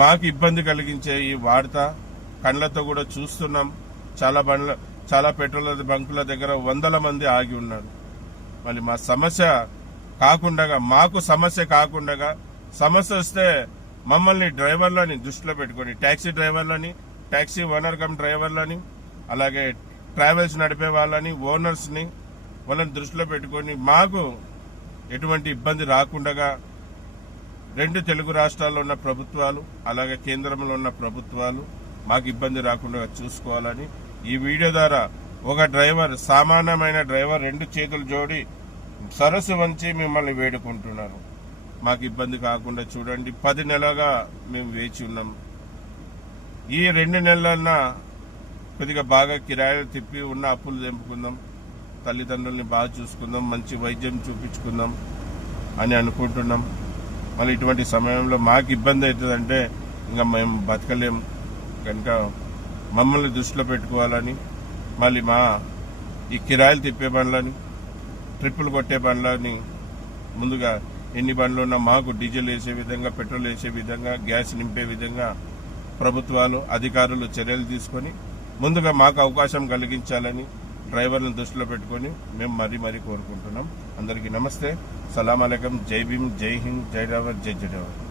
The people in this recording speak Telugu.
మాకు ఇబ్బంది కలిగించే ఈ వార్త కళ్ళతో కూడా చూస్తున్నాం. చాలా పెట్రోల్ బంకుల దగ్గర వందల మంది ఆగి ఉన్నారు. మళ్ళీ మా సమస్య కాకుండా, మాకు సమస్య కాకుండా, సమస్య వస్తే మమ్మల్ని డ్రైవర్లని దృష్టిలో పెట్టుకొని, ట్యాక్సీ డ్రైవర్లని, ట్యాక్సీ ఓనర్ కమ్ డ్రైవర్లని, అలాగే ట్రావెల్స్ నడిపే వాళ్ళని, ఓనర్స్ని వాళ్ళని దృష్టిలో పెట్టుకొని మాకు ఎటువంటి ఇబ్బంది రాకుండా 2 తెలుగు రాష్ట్రాల్లో ఉన్న ప్రభుత్వాలు అలాగే కేంద్రంలో ఉన్న ప్రభుత్వాలు మాకు ఇబ్బంది రాకుండా చూసుకోవాలని ఈ వీడియో ద్వారా ఒక డ్రైవర్, సామాన్యమైన డ్రైవర్ 2 చేతులు జోడి సరస్సు వంచి మిమ్మల్ని వేడుకుంటున్నారు. మాకు ఇబ్బంది కాకుండా చూడండి. 10 నెలలుగా మేము వేచి ఉన్నాం. ఈ 2 నెలలన్నా కొద్దిగా బాగా కిరాయిలు తిప్పి ఉన్న అప్పులు తెంపుకుందాం, తల్లిదండ్రుల్ని బాగా చూసుకుందాం, మంచి వైద్యం చూపించుకుందాం అని అనుకుంటున్నాం. మళ్ళీ ఇటువంటి సమయంలో మాకు ఇబ్బంది అవుతుందంటే ఇంకా మేము బతకలేం కనుక మమ్మల్ని దృష్టిలో పెట్టుకోవాలని, మళ్ళీ మా ఈ కిరాయిలు తిప్పే బండ్లని, ట్రిప్పులు కొట్టే బండ్లని, ముందుగా ఎన్ని బండ్లు ఉన్నా మాకు డీజిల్ వేసే విధంగా, పెట్రోల్ వేసే విధంగా, గ్యాస్ నింపే విధంగా ప్రభుత్వాలు, అధికారులు చర్యలు తీసుకొని ముందుగా మాకు అవకాశం కలిగించాలని డ్రైవర్లను దృష్టిలో పెట్టుకొని మేము మరీ కోరుకుంటున్నాం. అందరికీ నమస్తే, సలాం అలైకుం, జై భీమ్, జై హింద్, జై డ్రైవర్, జై జవాన్.